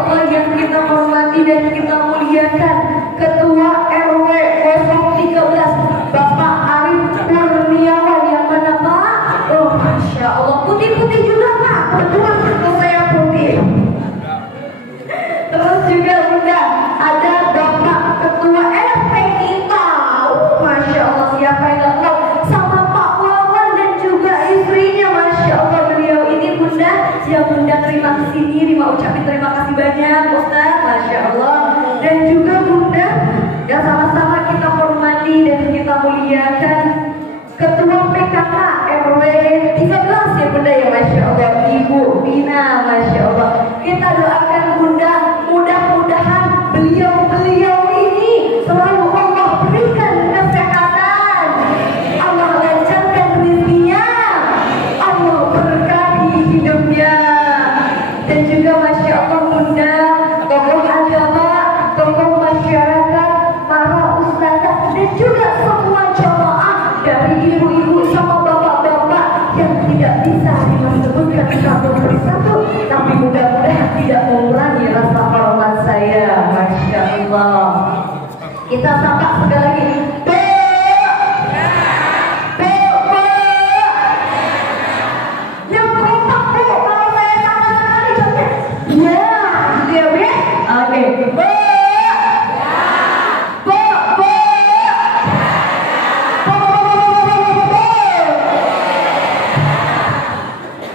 Allah yang kita hormati dan kita muliakan, Ketua RW 013 Bapak Arif Kurniawan, yang mana Pak? Oh, Masya Allah, putih-putih juga Pak, kebetulan betul saya putih. Terus juga Bunda, ada Bapak Ketua RT kita, Masya Allah, siapa yang gak tahu, sama Pak Wawan dan juga istrinya, Masya Allah, beliau ini Bunda, yang Bunda terima kesini, Rima ucapin terima kasih banyak Ustaz, Masya Allah. Dan juga Bunda, ya sama-sama kita hormati dan kita muliakan Ketua PKK RW 13 ya Bunda ya, Masya Allah, Ibu Bina, Masya Allah. Kita doakan Bunda, mudah-mudahan beliau-beliau ini selalu Allah berikan kesehatan, Allah lancarkan rezekinya, Allah berkahi hidupnya. Dan juga Masya Allah Bunda, tokoh agama, tokoh masyarakat, para ustazah, dan juga semua jamaah dari ibu-ibu sama bapak-bapak yang tidak bisa disebutkan satu persatu, tapi mudah-mudahan tidak mengurangi rasa hormat saya. Masya Allah. Kita sapa sekali lagi. Yang kompak Bu, kalau saya sapa sekali contohnya. Ya, dia Bu. Oke.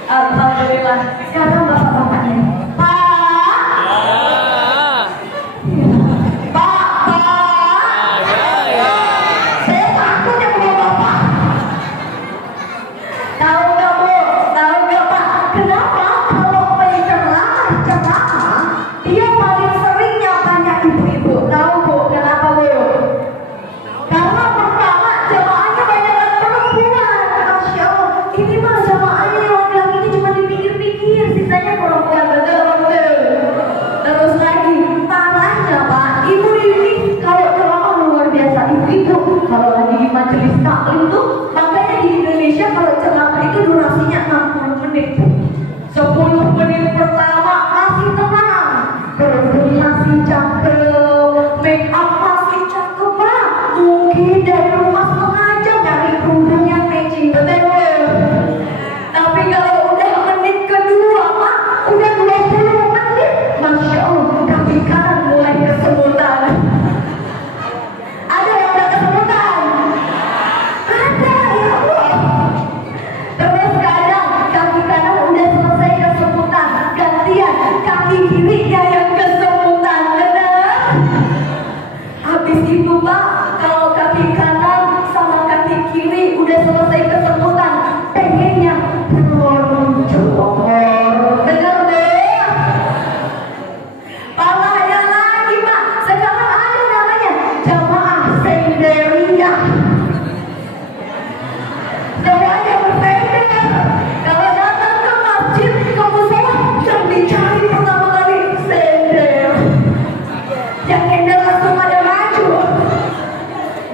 Alhamdulillah. Sekarang bapak-bapaknya. Saya takut ya sama bapak. Tahu nggak Bu? Tahu nggak Pak? Kenapa kalau penceramah dia paling sering nyapanya ibu-ibu? Tahu Bu? Kenapa Bu? Karena pertama jamaahnya banyak perempuan. Masya Allah. Ini mah jamaahnya yang laki-laki ini cuma dipikir-pikir, sisanya perempuan, betul-betul. Terus lagi parahnya Pak, ibu ini kalau ceramah luar biasa, ibu-ibu kalau lagi di majelis taklim tuh, makanya di Indonesia kalau ceramah itu durasinya 60 menit. 10 menit pertama masih tenang, kerudung masih cakep, make up masih cakep Pak. Mungkin dari rumah setengah jam dari kerudung yang matching, betul. Tapi kalau udah menit kedua Pak, udah 20 menit, Masya Allah, kaki kanan mulai kesemutan. Ada yang udah kesemutan? Ada ya Allah. Terus kadang kaki kanan udah selesai kesemutan, gantian kaki kirinya yang kesemutan, benar? Habis itu Pak, kalau kaki kanan sama kaki kiri udah selesai kesemutan, pengennya jomor, benar deh. Parahnya lagi Pak, sekarang ada namanya jamaah senderia. Semuanya bersender. Kalau datang ke masjid, ke musola, yang dicari pertama kali sender. Yang nyender langsung pada maju.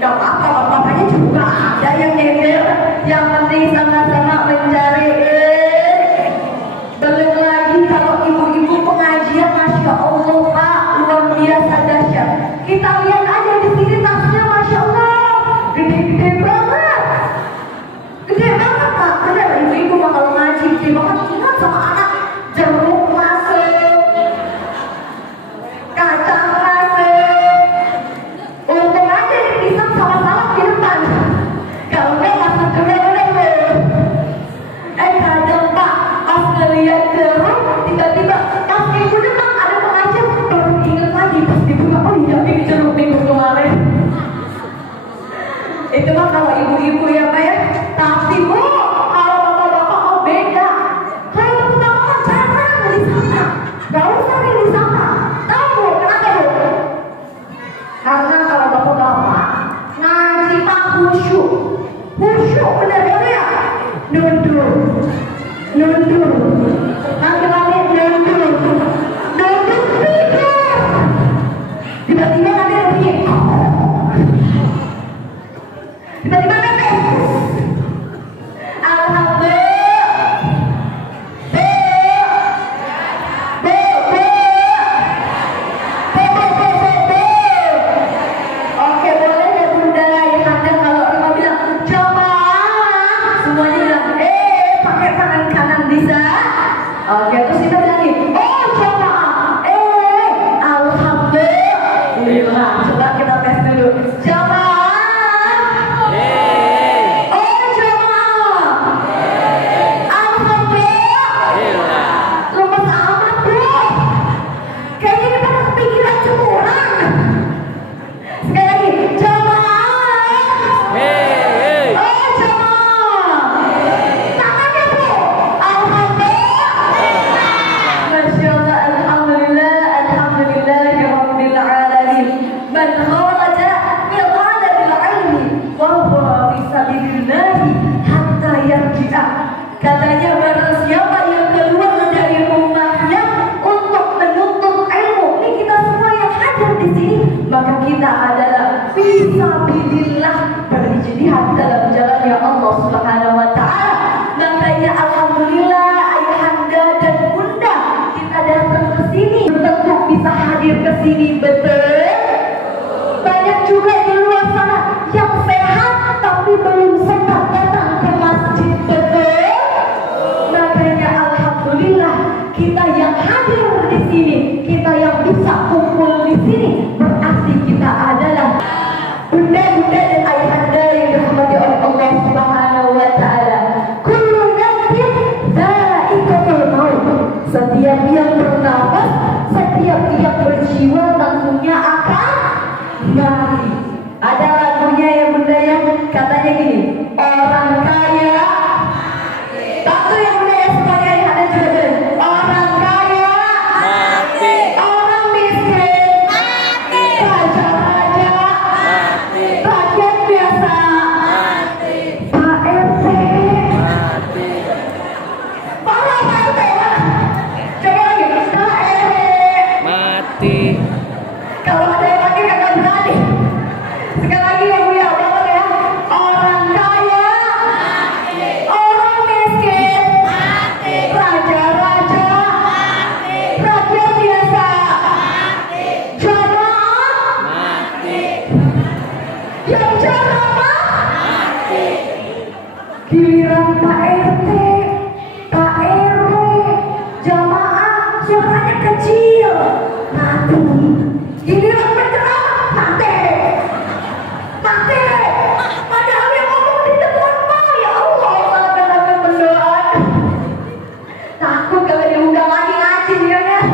Gak apa-apa, bapaknya juga ada yang nyender. Yang penting sama-sama mencari. Belum lagi kalau ibu-ibu pengajian, Masya Allah Pak, luar biasa dahsyat. Kita lihat aja di sini tasnya, Masya Allah, gede-gede banget. Gede banget Pak, bener ibu-ibu mah kalau ngaji gede banget. Ingat sama anak, jeruk masuk, kacang masuk. Untung aja nih pisang sama salad di depan. Kalau nggak masuk ke dalam. Kadang Pak, pas ngeliat jeruk, tiba-tiba pas minggu depan ada pengajian, baru inget lagi pas dibuka, oh iya ini jeruk minggu kemarin. Itu mah kalau ibu-ibu ya Pak ya. Tapi Bu, kalau bapak-bapak mau beda. Kalau bapak-bapak jarang di sana, gak usah di sana. Tahu Bu, kenapa Bu? Karena kalau bapak-bapak ngaji Pak khusyuk, bener-bener ya. Nunduk, laki-laki nunduk, tidur. Tiba-tiba nanti ada bunyi, tiba-tiba netes. Alhamdulillah. Oke, terus kita nyanyi. Oh jamaah, alhamdulillah. Coba kita tes dulu. Jamaah, oh jamaah, alhamdulillah. Lemes amat bro. Kayaknya kita kepikiran semua. Sekali lagi, jamaah. Oh jamaah. Tangannya bro. Alhamdulillah. Masya Allah, alhamdulillah, alhamdulillah, rabbil alamin. Man kharaja min talabil ilmi wa huwa fi sabilillah hatta yarji'a. Katanya barang siapa yang keluar dari rumahnya untuk menuntut ilmu, ini kita semua yang hadir di sini, maka kita adalah fi sabilillah, berjihad dalam jalannya Allah Subhanahu wa taala. Makanya alhamdulillah ayahanda dan bunda kita datang ke sini tentu bisa hadir ke sini, betul. Banyak juga di luar sana yang sehat tapi belum sempat datang ke masjid, betul. Makanya alhamdulillah kita yang hadir di sini, kita yang bisa kumpul di sini, berarti kita adalah bunda-bunda dan ayahanda yang dirahmati oleh Allah Subhanahu wa taala. Kullu nafsin dha'iqatul maut. Setiap yang bernafas, setiap yang berjiwa tentunya akan mati. Ada lagunya ya bunda ya, katanya gini, orang kaya satu yang bunda ya, semuanya yang ada juga, orang kaya mati, orang miskin mati, raja-raja mati, rakyat biasa mati, Pak RT mati, para Pak RT lah. Coba lagi, Pak RT mati. Kalau ada yang lagi kakak berani. Sekali lagi ya bu ya, bapak ya. Orang kaya mati, orang miskin mati, raja-raja mati, rakyat biasa mati, jamaah mati, yang jamaah mati. Giliran Pak RT, Pak RW, jamaah suaranya kecil mati. Giliran penceramah mati. Mati. Padahal yang ngomong di depan mah ya Allah, akan berdoa. Takut kalau diundang lagi ngaji ya kan.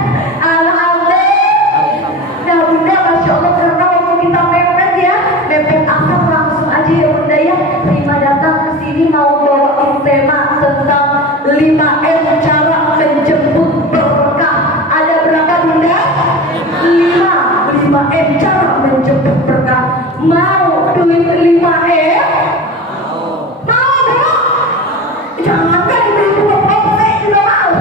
Alhamdulillah. Nah bunda, masya Allah, karena waktu kita mepet ya, mepet asal langsung aja ya bunda ya. Terima datang ke sini mau bawain tema tentang 5M cara menjemput berkah. Ada berapa bunda? 5M cara menjemput berkah. Mau duit 5M? Mau bro? Jangan kan beli buku saya juga mau.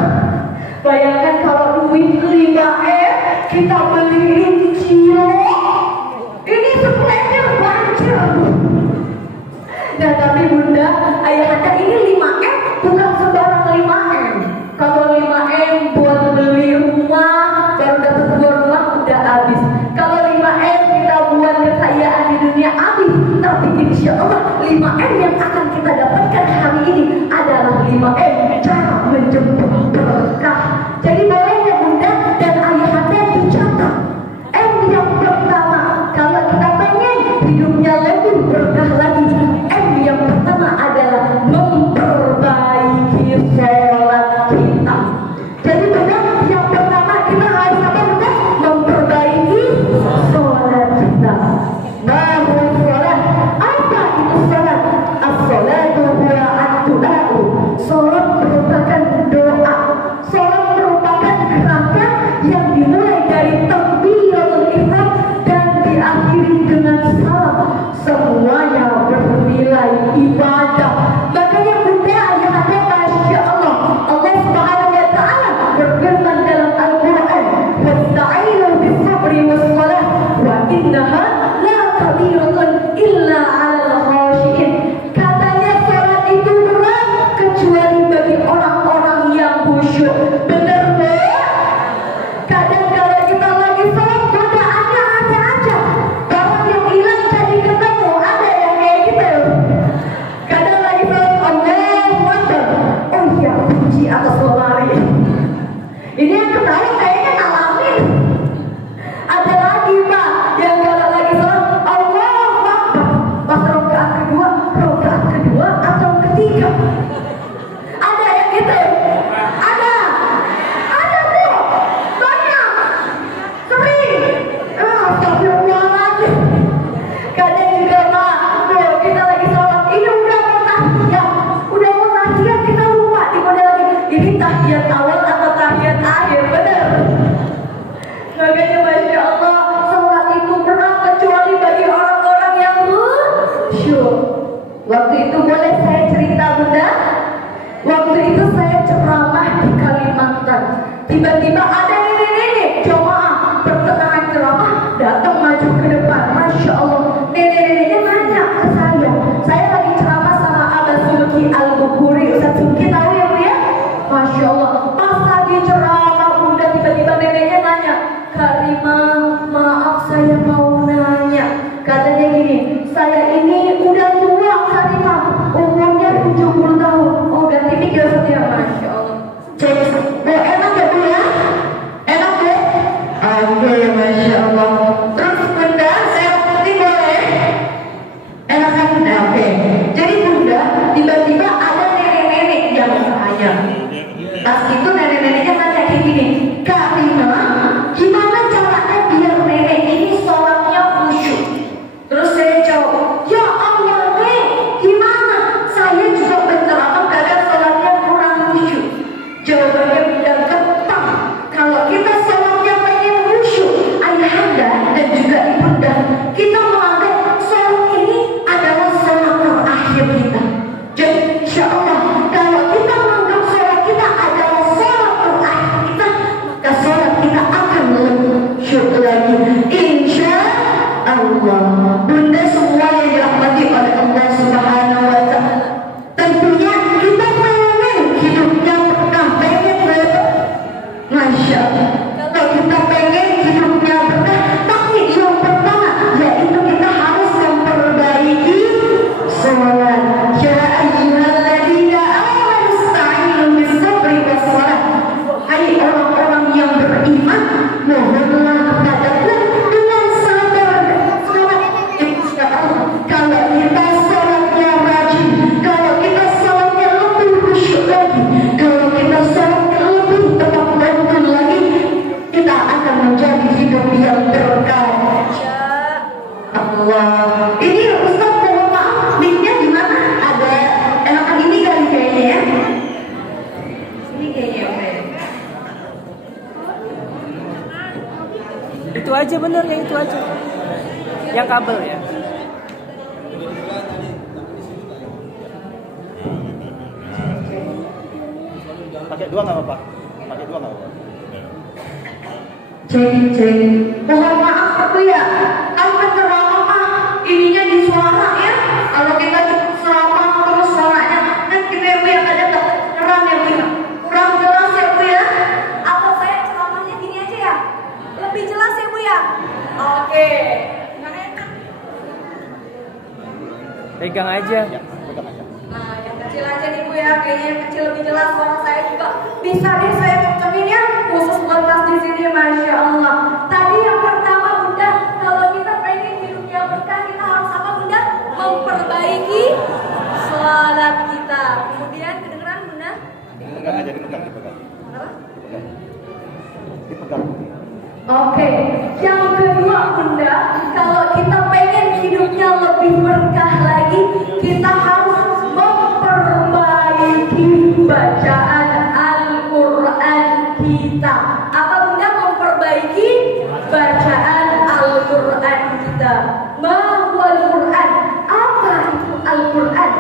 Bayangkan kalau duit 5M kita beliin cilok, ini sepelendir banjir. Nah tapi bunda, ayahanda ini 5M bukan sembarang 5M. Kalau 5M buat beli rumah, baru dapat 2 rumah udah habis. Kalau 5M kita buat kekayaan di dunia habis. Tapi insya Allah 5M yang akan kita dapatkan hari ini adalah 5M cara menjemput berkah. Jadi boleh ya bunda dan ayahanda dicatat. M yang pertama, kalau kita pengen hidupnya lebih berkah lagi, M yang pertama adalah memperbaiki sholat kita. Jadi bunda, yang pertama kita harus apa bunda? Memperbaiki sholat kita. Namun sholat, apa itu sholat? As-sholatu huwa ad-du'a'u. Sholat merupakan doa. Sholat merupakan gerakan yang dimulai dari takbiratul ihram dan diakhiri dengan salam. Semuanya bernilai ibadah. Makanya bunda ayahanda masya Allah, Allah Subhanahu wa taala berfirman dalam Al-Qur'an, "Wasta'inu bis-sabri was-shalah wa innaha la kabiratun illa 'alal khashi'in." Katanya salat itu berat kecuali bagi orang-orang yang khusyuk. Benar nggak? Kadang kalau kita lagi salat godaannya ada aja. Barang yang hilang jadi ketemu, ada yang kayak gitu. Kadang lagi salat Allahu Akbar, oh iya puji atas lari. tahiyat awal atau tahiyat akhir, benar? Makanya Masya Allah, sholat itu berat kecuali bagi orang-orang yang khusyuk. Waktu itu boleh saya cerita bunda? Waktu itu saya ceramah di Kalimantan. Tiba-tiba ada nenek-nenek jamaah pertengahan ceramah datang maju ke depan. Masya Allah, nenek-neneknya nanya ke saya. Saya lagi ceramah sama Abah Sulki Al-Bukhari. Ustaz Sulki tahu ya bu ya? Masya Allah, pas lagi ceramah bunda tiba-tiba neneknya nanya, Karimah, maaf saya mau nanya. Katanya gini, saya ini udah tua Karimah, umurnya 70 tahun. Oh ganti mikir setia, Masya Allah. Cek, enak gak bu ya? Enak ya? Oke, Masya Allah. Terus bunda, saya putih boleh? Enak kan bunda? Oke. Jadi bunda, tiba-tiba ada nenek-nenek yang saya. Pas itu nenek-neneknya nanya kayak gini, Karimah, gimana caranya biar nenek ini sholatnya khusyuk? Terus saya jawab, ya Allah nek, gimana? Saya juga berceramah kadang sholatnya kurang khusyuk. Jawabannya bunda gampang. Kalau kita sholatnya pengen khusyuk, ayahanda dan juga ibunda, kita menganggap sholat ini adalah sholat terakhir kita. Jadi insya Allah, kalau kita menganggap sholat kita adalah sholat terakhir kita, maka sholat kita akan lebih khusyuk lagi. Insya Allah. Bunda semua yang dirahmati oleh Allah Subhanahu wa Ta'ala, tentunya kita pengen hidupnya berkah, pengen Masya Allah. Kalau kita pengen hidupnya berkah, tapi yang pertama yaitu kita harus memperbaiki sholat. Ya ayyuhalladzina amanu ista'inu bis-sabri was-shalah. Hai orang-orang yang beriman, mohonlah kepadaku dengan sabar dan sholat. Insya Allah, kalau kita sholatnya rajin, kalau kita sholatnya lebih khusyuk lagi, kalau kita sholatnya lebih tepat waktu lagi, kita akan menjadi hidup yang berkah. Allah. Ini Ustaz mohon maaf, mic-nya di mana? Ada enakan ini kali kayaknya ya. Ini kayaknya oke. Itu aja bener, yang itu aja. Yang kabel ya. Pakai dua nggak apa-apa? Pakai dua nggak apa-apa? Ceng. Mohon maaf aku ya, kan ceramah ininya di suara ya. Kalau kita ceramah terus suaranya, kan kita ya bu ya kadang terang ya bu ya, kurang jelas ya bu ya. Atau saya ceramahnya gini aja ya, lebih jelas ya bu ya. Oke. Pegang aja. Ya, pegang aja. Nah yang kecil aja nih bu ya, kayaknya yang kecil lebih jelas suara saya juga. Bisa deh saya kencengin ya, khusus buat pas di sini, Masya Allah. Tadi yang pertama bunda, kalau kita pengen hidupnya berkah, kita harus apa bunda? Memperbaiki sholat kita. Kemudian kedengeran bunda? Dipegang aja, dipegang. Apa? Dipegang. Oke, yang kedua bunda, kalau kita pengen hidupnya lebih berkah lagi, kita harus memperbaiki bacaan Al-Quran kita. Apa bunda? Memperbaiki bacaan Al-Quran kita. Ma huwa Al-Quran? Apa itu Al-Quran?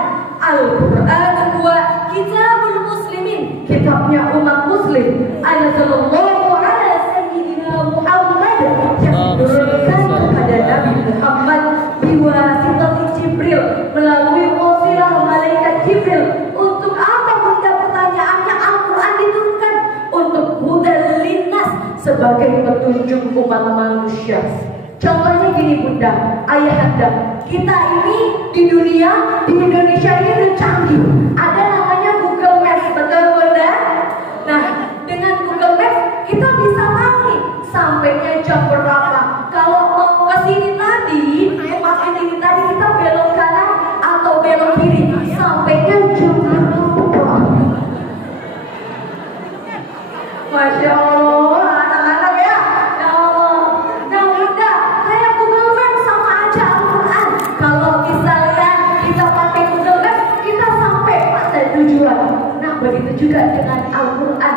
Al-Quran huwa kitabul muslimin, kitabnya umat muslim. Anzalallahu ala sayyidina Muhammad, yang diturunkan kepada Nabi Muhammad biwasitati Jibril, melalui wasilah malaikat Jibril. Untuk apa bunda? Pertanyaannya, Al-Quran diturunkan untuk hudal linnas, sebagai petunjuk umat manusia. Contohnya gini bunda, ayahanda, kita ini di dunia, di Indonesia ini udah canggih. Ada namanya Google Maps, betul bunda? Nah, dengan Google Maps kita bisa tahu nih sampainya jam berapa. Kalau mau ke sini tadi, masuk ini tadi kita belok kanan atau belok kiri, sampainya jam berapa. Masya Allah, anak-anak ya. Ya Allah. Nah bunda, kayak Google Maps sama aja Al-Quran. Kalau misalnya kita pakai Google Maps, kita sampai pada tujuan. Nah begitu juga dengan Al-Quran.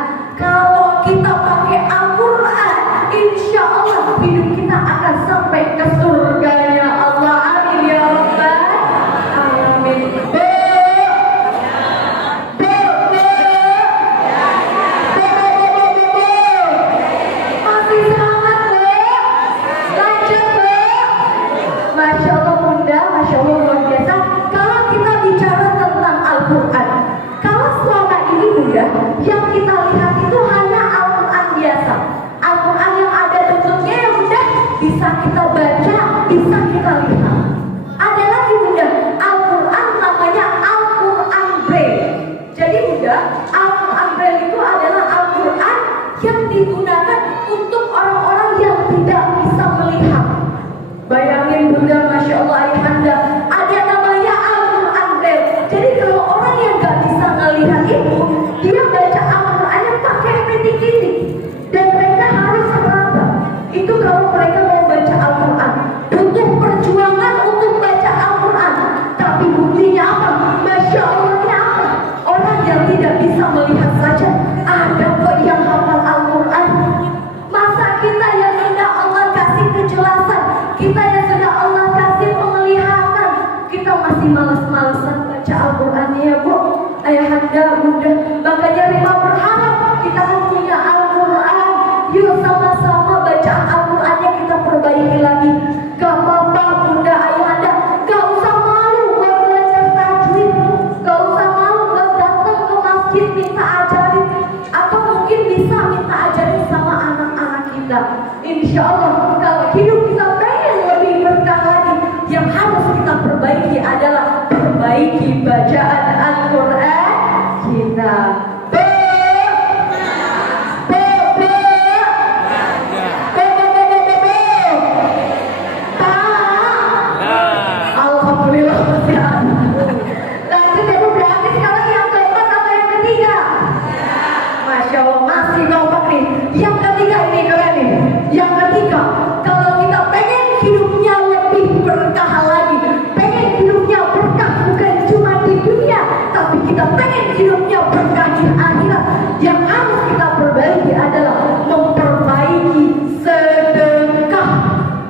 Insya Allah kalau hidup kita pengen lebih berkah lagi, yang harus kita perbaiki adalah perbaiki bacaan Al-Quran kita. Alhamdulillah masih ada. Lanjut ya Bu, berarti sekarang yang keempat atau yang ketiga? Masya Allah masih kompak nih. Yang ketiga ini keren nih. Yang ketiga, kalau kita pengen hidupnya lebih berkah lagi, pengen hidupnya berkah bukan cuma di dunia, tapi kita pengen hidupnya berkah di akhirat, yang harus kita perbaiki adalah memperbaiki sedekah.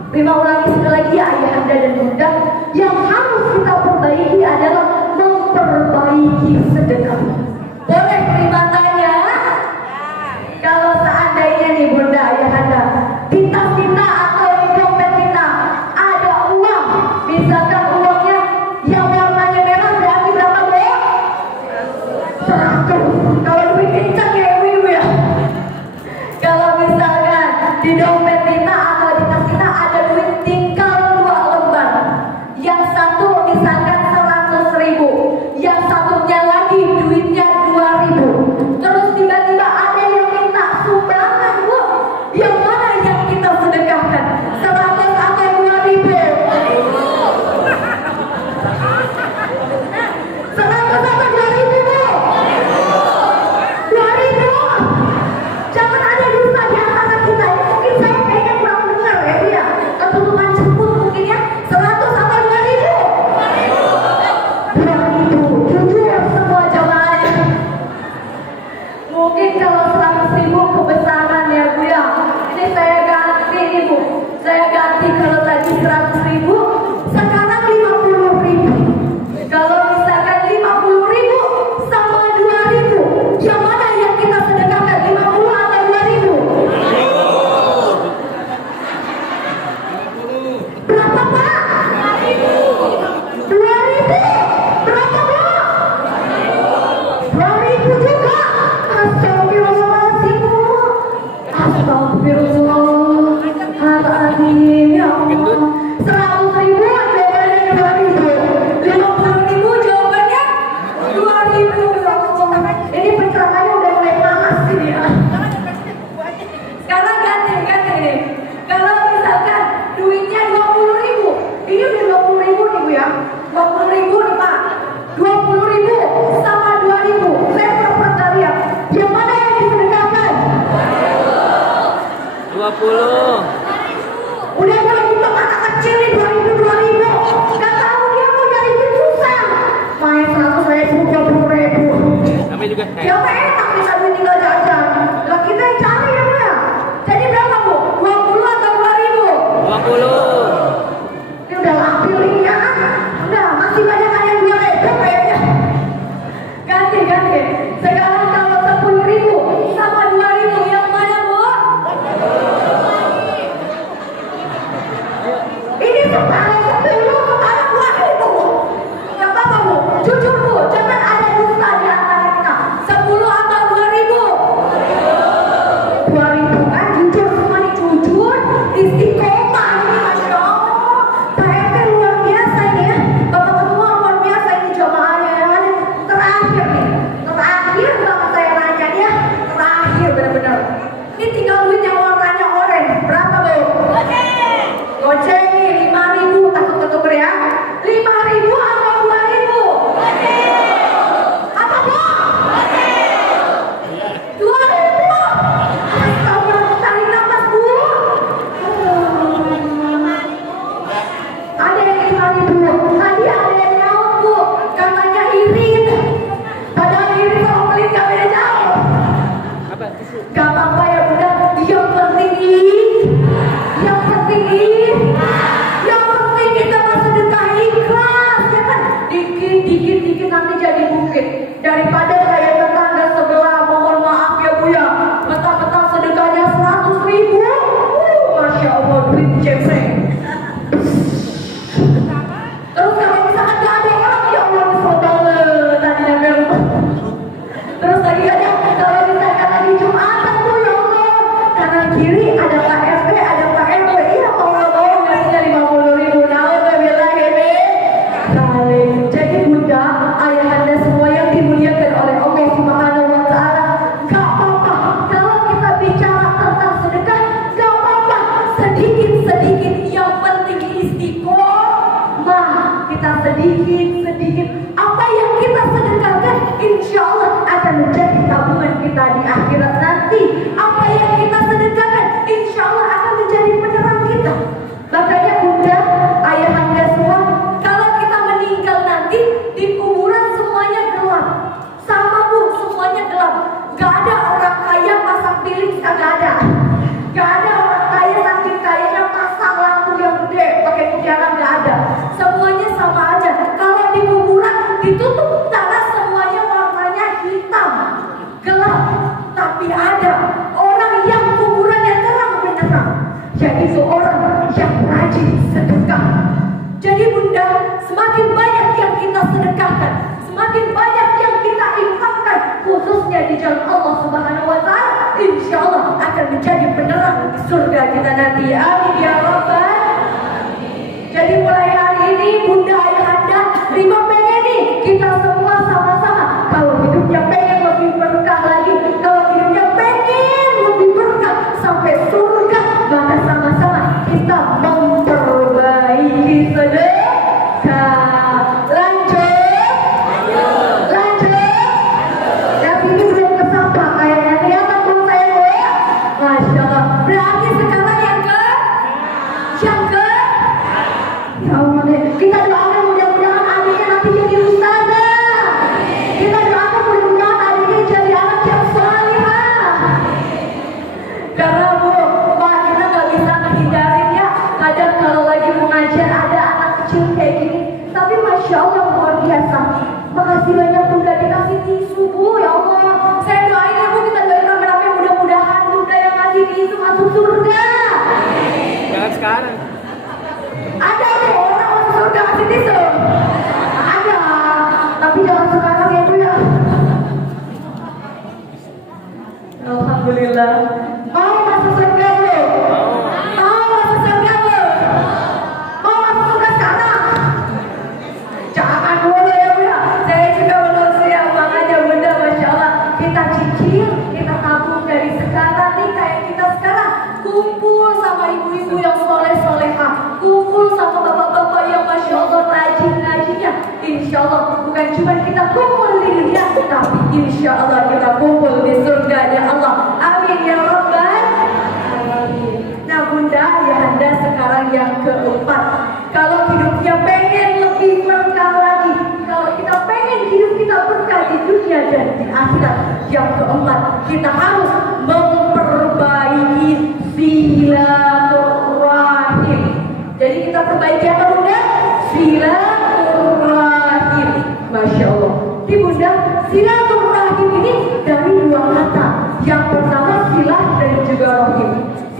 Terima ulangi sekali lagi ya ayah anda dan bunda, yang harus kita perbaiki adalah memperbaiki sedekah. Boleh terima tanya? Kalau seandainya nih bunda ayah anda, di tas kita atau di dompet kita ada uang, misalkan uangnya yang warnanya merah berarti berapa Bu? 100. Kalau duit kencang ya ibu ya. Kalau misalkan di dompet kita atau di tas kita ada duit tinggal 2 lembar, yang satu misalkan 100.000, yang satunya lagi duitnya 2.000, terus tiba-tiba ada yang minta sumbangan Bu, yang mana yang kita sedekahkan? 100 atau 2.000? 100 atau 2.000 Bu? 2.000. Jangan ada dusta di antara kita. Ini mungkin saya kayaknya kurang dengar ya Bu ya. Ketutupan jemput mungkin ya. 100 atau 2.000? 2.000. Jujur semua jamaahnya. Mungkin kalau 100.000 kebesaran ya Bu ya. Ini saya ganti nih Bu. Saya ganti kalau tadi 100.000, sekarang 50.000. Kalau misalkan 50.000 sama 2.000, yang mana yang kita sedekahkan? 50 atau 2.000? Berapa Pak? 2.000. Berapa Pak? 2.000 juga. Astagfirullahaladzim Bu. Astagfirullahaladzim ya Allah. 100.000 jawabannya 2.000. 50.000 jawabannya 2.000. Ini pencerahannya udah mulai panas ini ya. Sekarang ganti nih. Kalau misalkan duitnya 20.000, ini udah 20.000 nih Bu ya. 20.000 nih Pak. 20.000 sama 2.000. Saya pernah kalian. Yang mana yang disedekahkan? 20. Udah mulai untuk anak kecil nih 2.000. Gak tahu dia mau nyari duit susah. Main 100.000, 20.000. Kami juga Ya apa enak bisa duit tinggal jajan. Lah kita yang cari ya Bu ya. Jadi berapa Bu? 20 atau 2.000? 20. Ini udah lampir ini ya. Udah masih banyak yang 2.000 kayaknya. Ganti. Sekarang kalau 10.000 sama 2.000 yang mana Bu? Ini separuh 10, separuh 2.000 Bu. Gak apa-apa Bu. Jujur Bu, jangan ada dusta di antara kita. 10 atau 2.000? 2.000 kan jujur semua nih, jujur istiqomah ini Masya Allah. Pak RT luar biasa ini ya. Bapak ketua luar biasa ini jamaahnya yang ada. Terakhir banget saya nanya ya. Terakhir benar-benar. Ini tinggal duit yang warnanya oranye. Berapa Bu? Goceng nih 5.000, takut ya. 5.000 atau 2.000? Apa Bu? 2.000. Astagfirullah, tarik nafas Bu. Ada yang 5.000. Tadi ada yang nyaut Bu, katanya irit. Padahal irit kalau pelit gak beda jauh. Apa? Tisu. Gak apa-apa ya Bunda. Yang penting kita mau sedekah ikhlas ya kan. Dikit nanti jadi bukit. Daripada kayak tetangga sebelah, mohon maaf ya Bu ya, mentang-mentang sedekahnya 100.000. Masya Allah duit cemeng. Terus kalau misalkan gak ada orang, ya Allah nyesel banget tadi ngambil. Terus lagi ada kalau misalkan lagi Jumatan Bu, ya Allah sedikit apa yang kita sedekahkan insya Allah akan menjadi tabungan kita di akhirat nanti. Apa yang kita sedekahkan insya Allah akan menjadi penerang kita. Makanya bunda, ayahanda semua, kalau kita meninggal nanti di kuburan semuanya gelap, sama bu, semuanya gelap. Gak ada orang kaya pasang piling, gak ada. Gak ada orang kaya saking kayanya pasang lampu yang gede pakai kudaran, gak ada. Semuanya sama aja. Kalau di kuburan ditutup tanah semuanya warnanya hitam, gelap. Tapi ada orang yang kuburannya terang benderang, yaitu orang yang rajin sedekah. Jadi bunda, semakin banyak yang kita sedekahkan, semakin banyak yang kita infakkan, khususnya di jalan Allah Subhanahu wa Ta'ala, insya Allah akan menjadi penerang di surga kita nanti. Amin ya Rabbal. Jadi mulai hari ini bunda ayahanda, Rima pengen nih kita semua sama-sama, kalau hidupnya pengen lebih berkah lagi, kalau hidupnya pengen lebih berkah sampai surga, maka sama-sama kita memperbaiki sedekah. Lanjut. Yang ini belum kesapa kayaknya, kelihatan belum saya ya? Masya Allah. Berarti sekarang yang ke ya Allah deh. Kita doakan mudah-mudahan adiknya nanti jadi ustazah. Kita doakan mudah-mudahan adiknya jadi anak yang salihah. Karena bu, Pak, kita gak bisa menghindarin ya. Kadang kalau lagi mengajar ada anak kecil kayak gini. Tapi Masya Allah luar biasa. Makasih banyak bunda dikasih tisu bu, ya Allah. Saya doain ya bu, kita doain rame-rame mudah-mudahan bunda yang ngasih tisu masuk surga. Jangan sekarang. Ada tuh orang masuk surga ngasih tisu. Ada, tapi jangan sekarang ya bu ya. Alhamdulillah. Mau masuk surga bu? Mau masuk surga bu? Mau masuk surga sekarang? Jangan dulu ya bu ya. Saya juga manusia, makanya bunda Masya Allah kita cicil, kita tabung dari sekarang nih kayak kita sekarang. Kumpul sama ibu-ibu yang soleh-solehah, kumpul sama bapak-bapak yang Masya Allah rajin ngajinya. Insya Allah bukan cuma kita kumpul di dunia, tapi insya Allah kita kumpul di surganya Allah. Amin ya Rabbal alamin. Nah bunda ayahanda sekarang yang keempat, kalau hidupnya pengen lebih berkah lagi, kalau kita pengen hidup kita berkah di dunia dan di akhirat, yang keempat kita harus memperbaiki silaturahim. Jadi kita perbaiki apa bunda? Silaturahim. Masya Allah. Di bunda, silaturahim ini dari dua kata. Yang pertama silah dan juga rahim.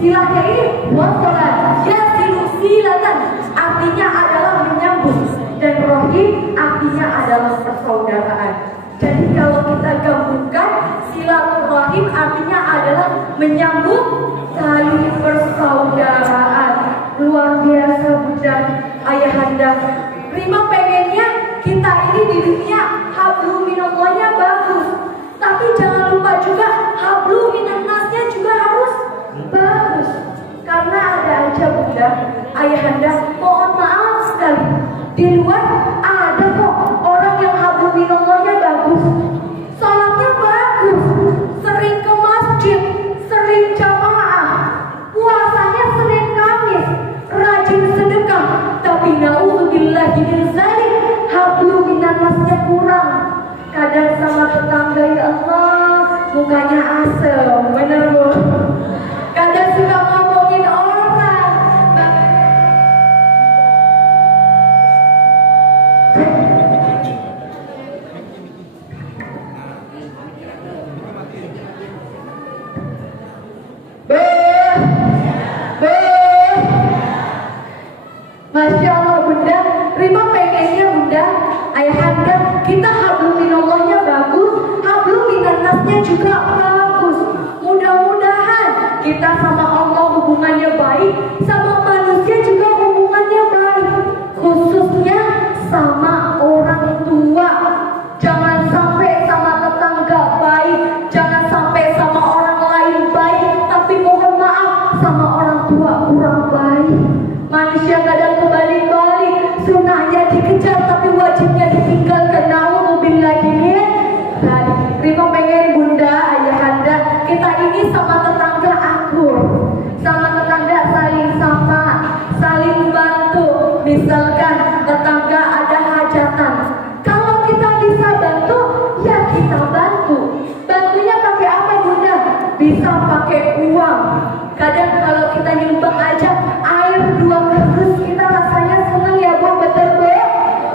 Silahnya ini wasolat, yasilu silatan, artinya adalah menyambung, dan rahim artinya adalah persaudaraan. Jadi kalau kita gabungkan, silaturahim artinya adalah menyambung tali persaudaraan. Luar biasa bunda ayahanda. Rima pengennya kita ini di dunia hablu minallahnya bagus, tapi jangan lupa juga hablu minannasnya juga harus bagus. Karena ada aja bunda ayahanda, mohon maaf sekali, di luar ada kok orang yang hablu minallahnya bagus, salatnya bagus, sering ke masjid, sering jamaah, puasanya Senin Kamis, rajin sedekah, tapi naudzubillahi min zalik, hablu minannasnya kurang. Kadang sama tetangga, ya Allah mukanya asem, bisa pakai uang. Kadang kalau kita nyumbang aja air 2 kardus kita rasanya senang ya Bu, betul Bu?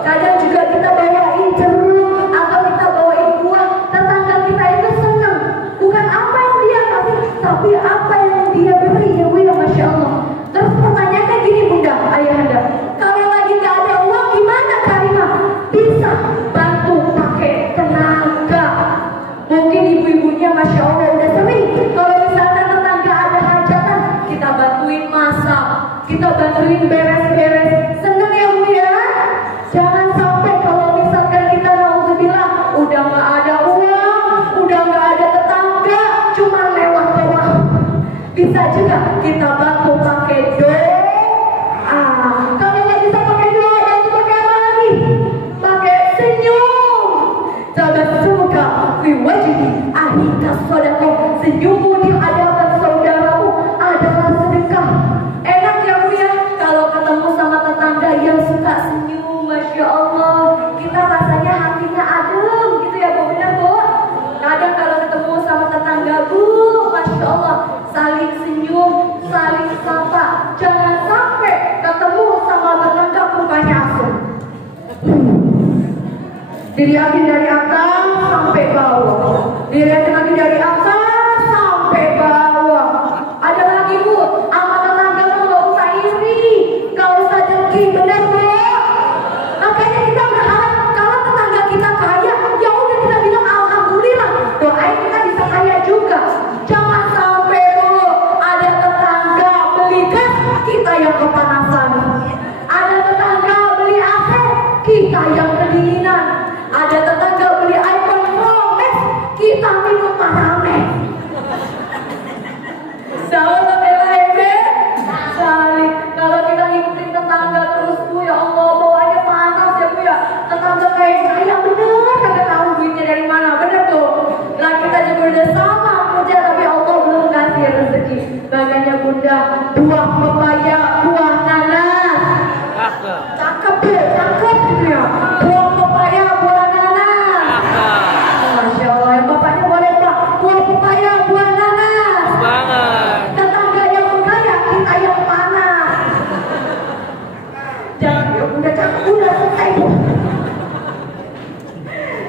Kadang juga kita bawain jeruk atau kita bawain buah, tetangga kita itu senang. Bukan apa yang dia kasih, tapi apa yang dia beri ya Bu ya, Masya Allah. Terus pertanyaannya gini Bunda, Ayahanda, kalau lagi gak ada uang gimana Karimah? Bisa bantu pakai tenaga. Mungkin ibu-ibunya Masya Allah udah sering, kalau misalnya tetangga ada hajatan, kita bantuin masak, kita bantuin beres-beres. Seneng ya Bu ya? Jangan sampai kalau misalkan kita nauzubillah udah gak ada uang, udah gak ada tetangga, cuma lewat doang. Bisa juga kita bantu pakai doa. Kalau nggak bisa pakai doa, bantu pakai apa lagi? Pakai senyum. Tabassumuka fi wajhi ahika shadaqah. Senyummu di hadapan saudaramu adalah sedekah. Enak ya Bu ya, kalau ketemu sama tetangga yang suka senyum, Masya Allah, kita rasanya hatinya adem gitu ya Bu, benar Bu? Kadang kalau ketemu sama tetangga Bu, Masya Allah, saling senyum, saling sapa. Jangan sampai ketemu sama tetangga mukanya asem. Dilihatin dari atas sampai bawah, dilihatin lagi dari atas sampai bawah. Ada lagi Bu, sama tetangga tuh nggak usah iri, nggak usah dengki, benar Bu? Makanya kita berharap kalau tetangga kita kaya, ya udah kita bilang alhamdulillah, doain kita bisa kaya juga. Jangan sampai Bu, ada tetangga beli gas, kita yang kepanasan. Ada tetangga beli AC, kita yang kedinginan. Ada tetangga beli iPhone Pro Max, kita minum Maramex. Sahabat LHB, saling. Kalau kita ngikutin tetangga terus Bu, ya Allah, bawaannya panas ya Bu ya. Tetangga kayak saya bener kagak tahu duitnya dari mana, bener tuh. Lah kita juga udah sama kerja, tapi Allah belum kasih rezeki. Makanya Bunda, buah pepaya, buah nanas. Cakep Bu, cakep gitu ya. Buah pepaya, buah nanas. Masya Allah, yang bapaknya boleh Pak, buah pepaya, buah nanas. Tetangga yang kaya, kita yang panas. Jangan ya Bunda, cakep udah selesai Bu.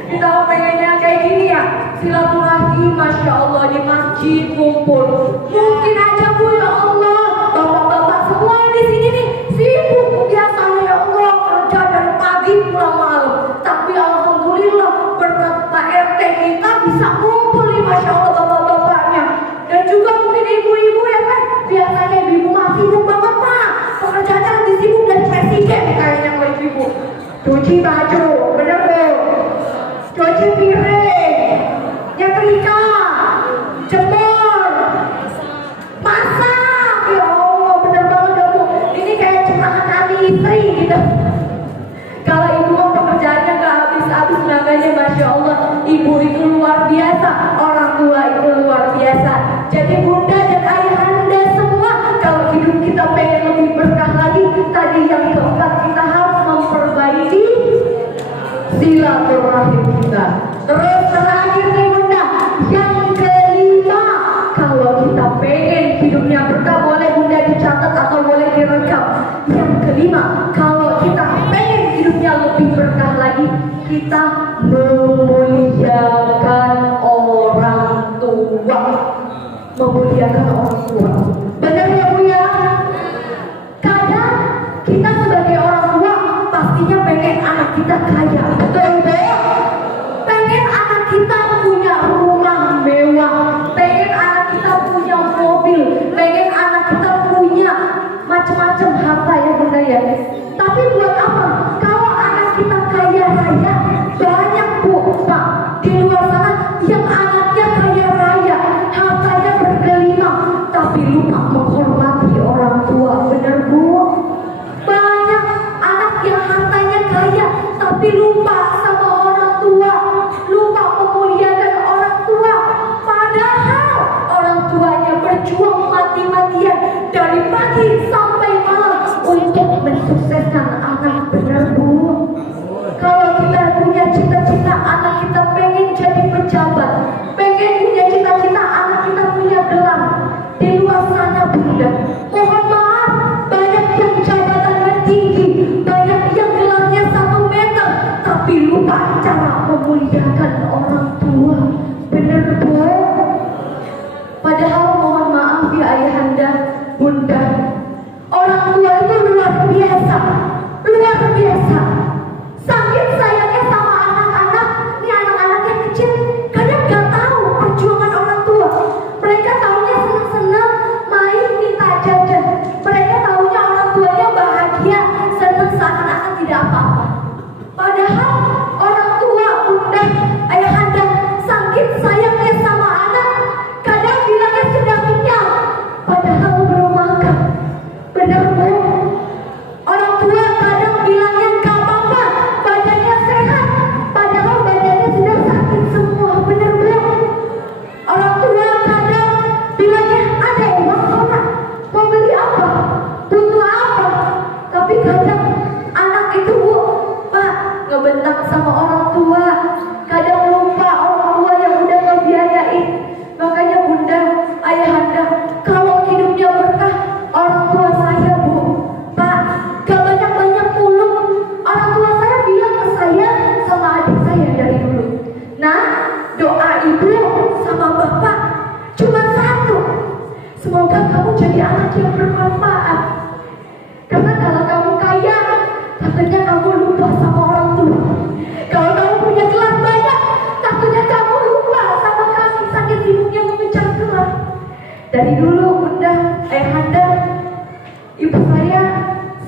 Kita pengennya kayak gini ya, silaturahmi Masya Allah di masjid kumpul. Mungkin aja Bu ya Allah, bapak-bapak semua yang di sini nih sibuk biasanya ya Allah, kerja dari pagi pulang malam. Tapi alhamdulillah berkat Pak RT kita bisa kumpul nih Masya Allah bapak-bapaknya. Dan juga mungkin ibu-ibu ya kan, biasanya ibu masih sibuk banget Pak, pekerjaannya lebih sibuk dari presiden kayaknya kalau ibu. Cuci baju, bener Bu? Cuci piring, nyetrika, jemur, masak, ya Allah bener banget ya Bu. Ini kayak curahan kami istri gitu. Kalau ibu mau pekerjaannya gak habis-habis tenaganya, Masya Allah, ibu itu luar biasa, orang tua itu luar biasa. Jadi Bunda dan Ayahanda semua, kalau hidup kita pengen lebih berkah lagi, tadi yang keempat kita harus memperbaiki silaturahim kita. Terus terakhir nih Bunda, yang kelima, kalau kita pengen hidupnya berkah, boleh Bunda dicatat atau boleh direkam. Yang kelima, kalau kita pengen hidupnya lebih berkah lagi, kita memuliakan orang tua. Memuliakan orang tua. Benar ya Bu ya? Kadang kita sebagai orang tua pastinya pengen anak kita kaya, betul Bu? Pengen anak kita punya rumah mewah, pengen anak kita punya mobil, pengen anak kita punya macam-macam harta ya Bunda ya. Tapi buat apa? Kalau anak kita kaya raya, banyak Bu Pak di luar sana yang anaknya kaya raya, hartanya bergelimang, tapi lupa menghormati orang tua, benar Bu? Banyak anak yang hartanya kaya tapi lupa sama orang tua, lupa memuliakan orang tua. Padahal orang tuanya berjuang mati-matian dari pagi sampai malam untuk mensukseskan anak, benar Bu? Kalau kita punya cita-cita anak kita pengen jadi pejabat, pengen punya cita-cita anak kita punya ayahanda, bunda, orang tua itu luar biasa, luar biasa. Saking sayangnya sama anak-anak, ini anak-anak yang kecil kadang gak tahu perjuangan orang tua. Mereka taunya senang-senang main minta jajan. Mereka taunya orang tuanya bahagia, senang seakan-akan tidak apa-apa. Padahal orang tua, bunda, ayahanda saking sayangnya sama anak, kadang bilangnya sudah kenyang, padahal belum makan. Benar bu? Orang tua kadang bilangnya gak apa-apa, badannya sehat, padahal badannya sudah sakit semua. Benar bu? Orang tua kadang bilangnya ada uang pak, mau beli apa, butuh apa, tapi kadang anak itu bu, pak, ngebentak sama orang tua, kadang lupa orang tua yang udah ngebiayain. Makanya bunda, ayahanda, kalau hidupnya berkah orang tua saya bu, pak, gak banyak-banyak muluk. Orang tua saya bilang ke saya sama adik saya dari dulu, nah doa ibu sama bapak cuma satu, semoga kamu jadi anak yang bermanfaat. Karena kalau kamu kaya, takutnya kamu lupa sama orang tua. Kalau kamu punya gelas banyak, takutnya kamu lupa sama kami saking sibuknya mengejar gelas. Dari dulu bunda, ayahanda, ibu saya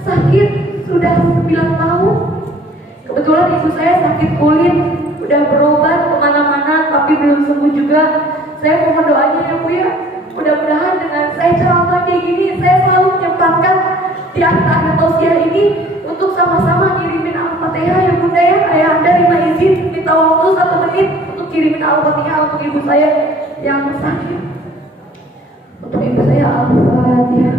sakit sudah 9 tahun. Kebetulan ibu saya sakit kulit, udah berobat kemana-mana tapi belum sembuh juga. Saya mohon doanya ya bu ya, mudah-mudahan dengan saya ceramah kayak gini, saya selalu menyempatkan di akhir-akhir tausiah ini untuk sama-sama ngirimin Al-Fatihah ya bunda ya. Ayahanda terima izin minta waktu 1 menit untuk kirimin Al-Fatihah untuk ibu saya yang sakit. Untuk ibu saya Al-Fatihah.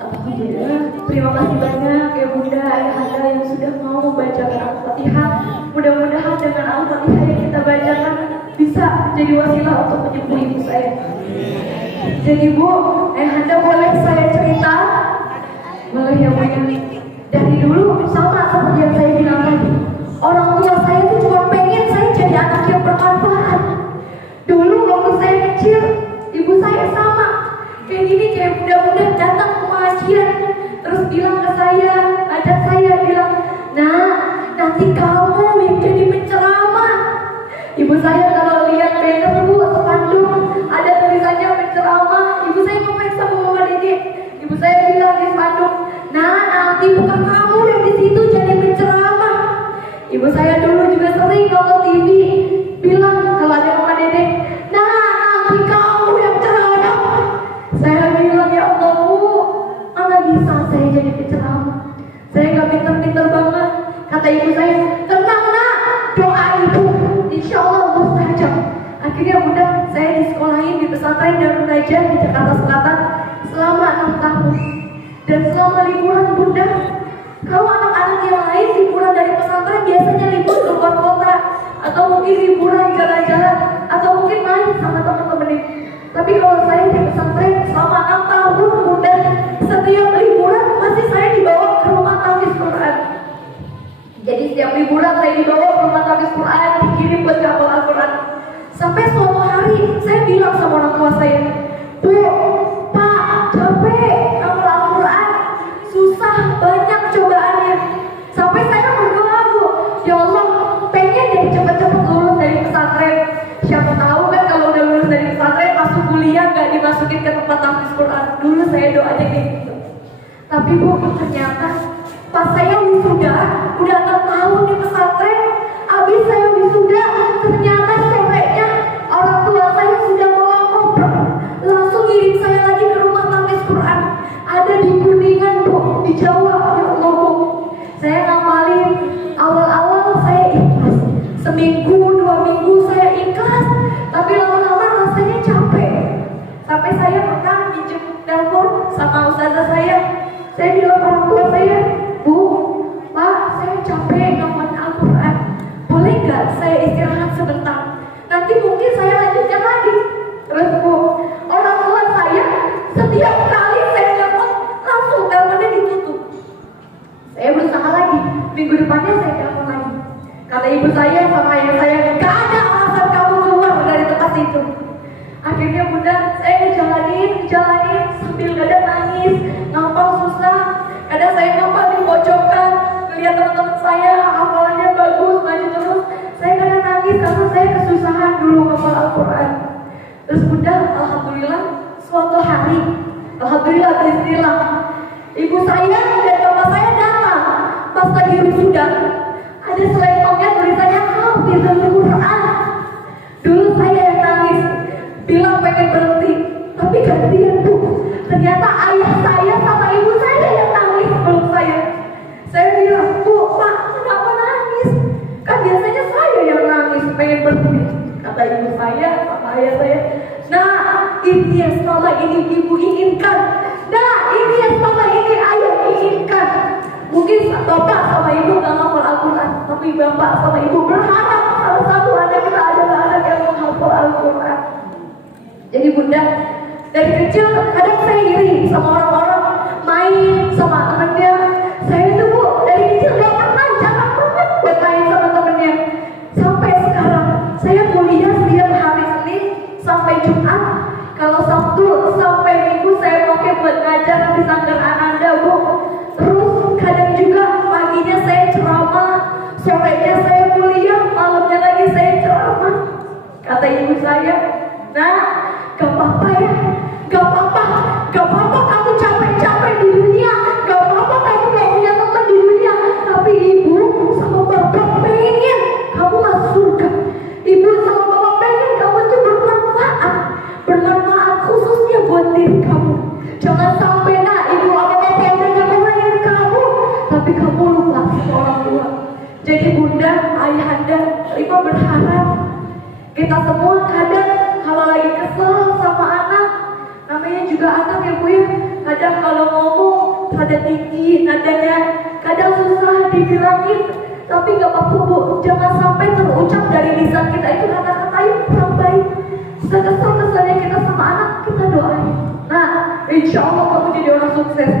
Alhamdulillah, terima kasih banyak ya bunda, ayahanda yang sudah mau membacakan Al-Fatihah. Mudah-mudahan dengan Al-Fatihah yang kita bacakan bisa jadi wasilah untuk menyembuh ibu saya. Jadi bu, ayahanda boleh saya cerita? Boleh ya bu ya. Dari dulu sama seperti yang saya bilang tadi, orang tua saya tuh cuma pengen saya jadi anak yang bermanfaat. Dulu waktu saya kecil, ibu saya sama kayak gini, kayak bunda-bunda datang ke pengajian terus bilang ke saya, ajak saya bilang, nah nanti kamu yang jadi penceramah. Ibu saya kalau lihat banner bu, spanduk ada tulisannya penceramah, ibu saya ngomong sama mama Dede, ibu saya bilang di spanduk, nah nanti bukan kamu yang di situ jadi penceramah. Ibu saya dulu juga sering nonton TV bilang kalau ada mama Dede, nah nanti kamu yang ceramah. Saya bilang ya Allah bu, mana bisa saya jadi penceramah, saya gak pinter-pinter banget. Kata ibu saya, tenang nak, doa ibu insya Allah mustajab. Akhirnya bunda saya disekolahin di pesantren Darul Najah di Jakarta Selatan selama 6 tahun. Dan selama liburan bunda, kalau anak-anak yang lain liburan dari pesantren biasanya libur ke luar kota, atau mungkin liburan jalan-jalan, atau mungkin main sama teman-teman. Tapi kalau saya di pesantren selama 6 tahun bunda, setiap liburan masih saya dibawa ke rumah tahfiz Quran. Jadi setiap liburan saya dibawa ke rumah tahfiz Quran, dikirim buat hafal Al-Quran. Sampai suatu hari saya bilang sama orang tua saya, bu, pak, capek hafal Al-Quran, susah, banyak cobaannya. Sampai saya berdoa bu, ya Allah, pengen deh cepet-cepet lulus dari pesantren. Siapa tahu kan kalau udah lulus dari pesantren masuk kuliah gak dimasukin ke tempat tahfiz Quran. Dulu saya doanya kayak gitu. Tapi bu, ternyata pas saya wisuda, udah 6 tahun di pesantren, abis saya wisuda, ternyata sorenya orang tua saya sudah bawa koper, langsung ngirim saya lagi ke rumah tahfiz Quran. Ada di Kuningan bu, di Jawa. Ya Allah bu, saya ngapalin, awal-awal saya ikhlas, seminggu 2 minggu saya ikhlas, tapi lama-lama rasanya capek. Sampai saya pernah minjem telepon sama ustazah saya bilang orang tua saya, bu, pak, saya capek ngomong ibu saya, sama ayah saya, gak ada alasan kamu keluar dari tempat itu. Akhirnya bunda, saya ngejalanin sambil kadang nangis, ngapal susah, kadang saya ngapal di pojokan, ngeliat teman-teman saya hafalannya bagus, maju terus, saya kadang nangis karena saya kesusahan dulu ngapal Al-Quran. Terus bunda, alhamdulillah, suatu hari, alhamdulillah, bismillah, ibu saya dan bapak saya datang pas lagi wisuda, ada selempangnya tulisannya Hafizul Quran. Dulu saya yang nangis, bilang pengen berhenti, tapi gantian bu, ternyata ayah saya sama ibu saya yang nangis peluk saya. Saya bilang, bu, pak, kenapa nangis? Kan biasanya saya yang nangis pengen berhenti. Kata ibu saya sama ayah saya, nah ini yang selama ini ibu inginkan, nah ini yang selama ini ayah inginkan. Mungkin bapak sama ibu gak menghafal Al-Quran, tapi bapak sama ibu berharap salah satu anak kita adalah anak yang menghafal Al-Quran. Jadi bunda, dari kecil kadang saya iri sama orang-orang main sama temennya. Saya itu bu, dari kecil gak pernah jarang banget buat main sama temennya. Sampai sekarang, saya kuliah setiap hari Senin sampai Jumat. Kalau Sabtu sampai Minggu saya pakai buat ngajar di Sanggar Ananda bu. Terus kadang juga paginya saya ceramah, sorenya saya kuliah, malamnya lagi saya ceramah. Kata ibu saya, nah gak apa-apa ya, gak apa-apa kamu capek-capek di dunia, gak apa-apa kamu gak punya teman di dunia, tapi ibu sama bapak pengen kamu masuk surga. Ibu sama bapak pengen kamu tuh bermanfaat khususnya buat diri kamu. Jangan sampai nak ibu sama bapak udah nyekolahin kamu, tapi kamu lupa sama orang tua. Jadi bunda, ayahanda, Rima berharap kita semua kadang kalau lagi kesel sama anak, namanya juga anak ya bu ya, kadang kalau ngomong ada tinggi nadanya, kadang susah dibilangin, tapi gak apa-apa bu, jangan sampai terucap dari lisan kita itu kata-kata yang kurang baik. Kesel-keselnya kita sama anak, kita doain. Nah, insya Allah kamu jadi orang sukses.